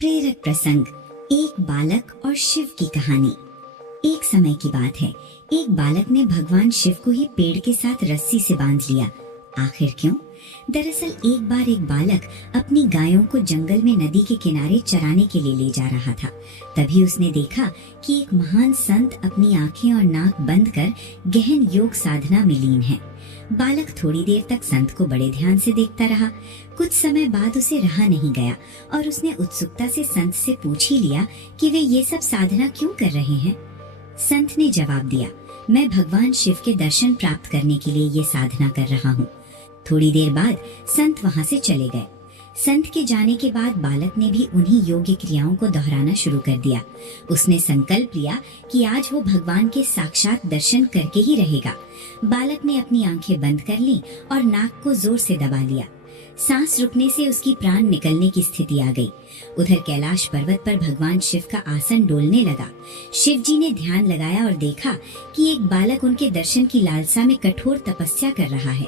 प्रेरक प्रसंग, एक बालक और शिव की कहानी। एक समय की बात है, एक बालक ने भगवान शिव को ही पेड़ के साथ रस्सी से बांध लिया। आखिर क्यों? दरअसल एक बार एक बालक अपनी गायों को जंगल में नदी के किनारे चराने के लिए ले जा रहा था। तभी उसने देखा कि एक महान संत अपनी आंखें और नाक बंद कर गहन योग साधना में लीन है। बालक थोड़ी देर तक संत को बड़े ध्यान से देखता रहा। कुछ समय बाद उसे रहा नहीं गया और उसने उत्सुकता से संत से पूछ ही लिया कि वे ये सब साधना क्यों कर रहे हैं। संत ने जवाब दिया, मैं भगवान शिव के दर्शन प्राप्त करने के लिए ये साधना कर रहा हूँ। थोड़ी देर बाद संत वहाँ से चले गए। संत के जाने के बाद बालक ने भी उन्हीं योग्य क्रियाओं को दोहराना शुरू कर दिया। उसने संकल्प लिया कि आज वो भगवान के साक्षात दर्शन करके ही रहेगा। बालक ने अपनी आंखें बंद कर ली और नाक को जोर से दबा लिया। सांस रुकने से उसकी प्राण निकलने की स्थिति आ गई। उधर कैलाश पर्वत पर भगवान शिव का आसन डोलने लगा। शिव जी ने ध्यान लगाया और देखा कि एक बालक उनके दर्शन की लालसा में कठोर तपस्या कर रहा है।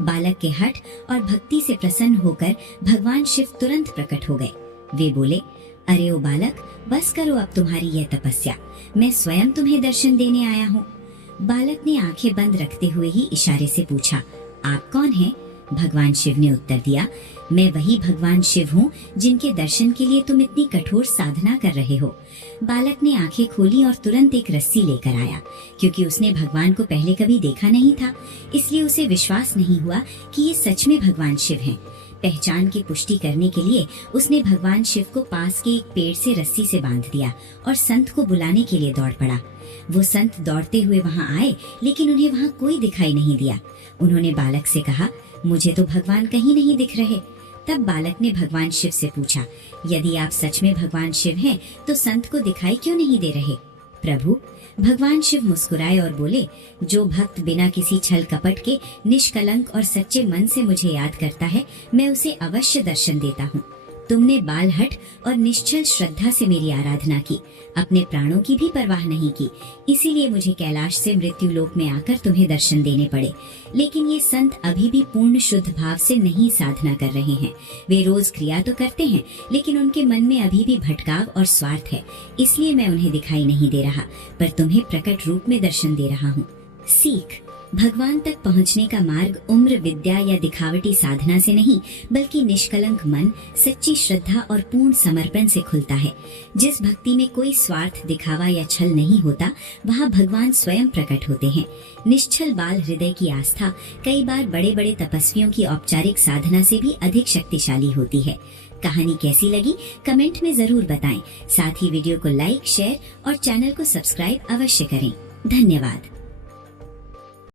बालक के हठ और भक्ति से प्रसन्न होकर भगवान शिव तुरंत प्रकट हो गए। वे बोले, अरे ओ बालक, बस करो अब तुम्हारी यह तपस्या, मैं स्वयं तुम्हें दर्शन देने आया हूँ। बालक ने आंखें बंद रखते हुए ही इशारे से पूछा, आप कौन हैं? भगवान शिव ने उत्तर दिया, मैं वही भगवान शिव हूँ जिनके दर्शन के लिए तुम इतनी कठोर साधना कर रहे हो। बालक ने आंखें खोली और तुरंत एक रस्सी लेकर आया। क्योंकि उसने भगवान को पहले कभी देखा नहीं था, इसलिए उसे विश्वास नहीं हुआ कि ये सच में भगवान शिव हैं। पहचान की पुष्टि करने के लिए उसने भगवान शिव को पास के एक पेड़ से रस्सी से बांध दिया और संत को बुलाने के लिए दौड़ पड़ा। वो संत दौड़ते हुए वहाँ आए, लेकिन उन्हें वहाँ कोई दिखाई नहीं दिया। उन्होंने बालक से कहा, मुझे तो भगवान कहीं नहीं दिख रहे। तब बालक ने भगवान शिव से पूछा, यदि आप सच में भगवान शिव हैं, तो संत को दिखाई क्यों नहीं दे रहे? प्रभु, भगवान शिव मुस्कुराए और बोले, जो भक्त बिना किसी छल कपट के निष्कलंक और सच्चे मन से मुझे याद करता है, मैं उसे अवश्य दर्शन देता हूँ। तुमने बालहट और निश्चल श्रद्धा से मेरी आराधना की, अपने प्राणों की भी परवाह नहीं की, इसीलिए मुझे कैलाश से मृत्यु लोक में आकर तुम्हें दर्शन देने पड़े। लेकिन ये संत अभी भी पूर्ण शुद्ध भाव से नहीं साधना कर रहे हैं। वे रोज क्रिया तो करते हैं, लेकिन उनके मन में अभी भी भटकाव और स्वार्थ है, इसलिए मैं उन्हें दिखाई नहीं दे रहा, पर तुम्हें प्रकट रूप में दर्शन दे रहा हूँ। सीख, भगवान तक पहुंचने का मार्ग उम्र, विद्या या दिखावटी साधना से नहीं, बल्कि निष्कलंक मन, सच्ची श्रद्धा और पूर्ण समर्पण से खुलता है। जिस भक्ति में कोई स्वार्थ, दिखावा या छल नहीं होता, वहाँ भगवान स्वयं प्रकट होते हैं। निश्चल बाल हृदय की आस्था कई बार बड़े बड़े तपस्वियों की औपचारिक साधना से भी अधिक शक्तिशाली होती है। कहानी कैसी लगी कमेंट में जरूर बताएं। साथ ही वीडियो को लाइक, शेयर और चैनल को सब्सक्राइब अवश्य करें। धन्यवाद।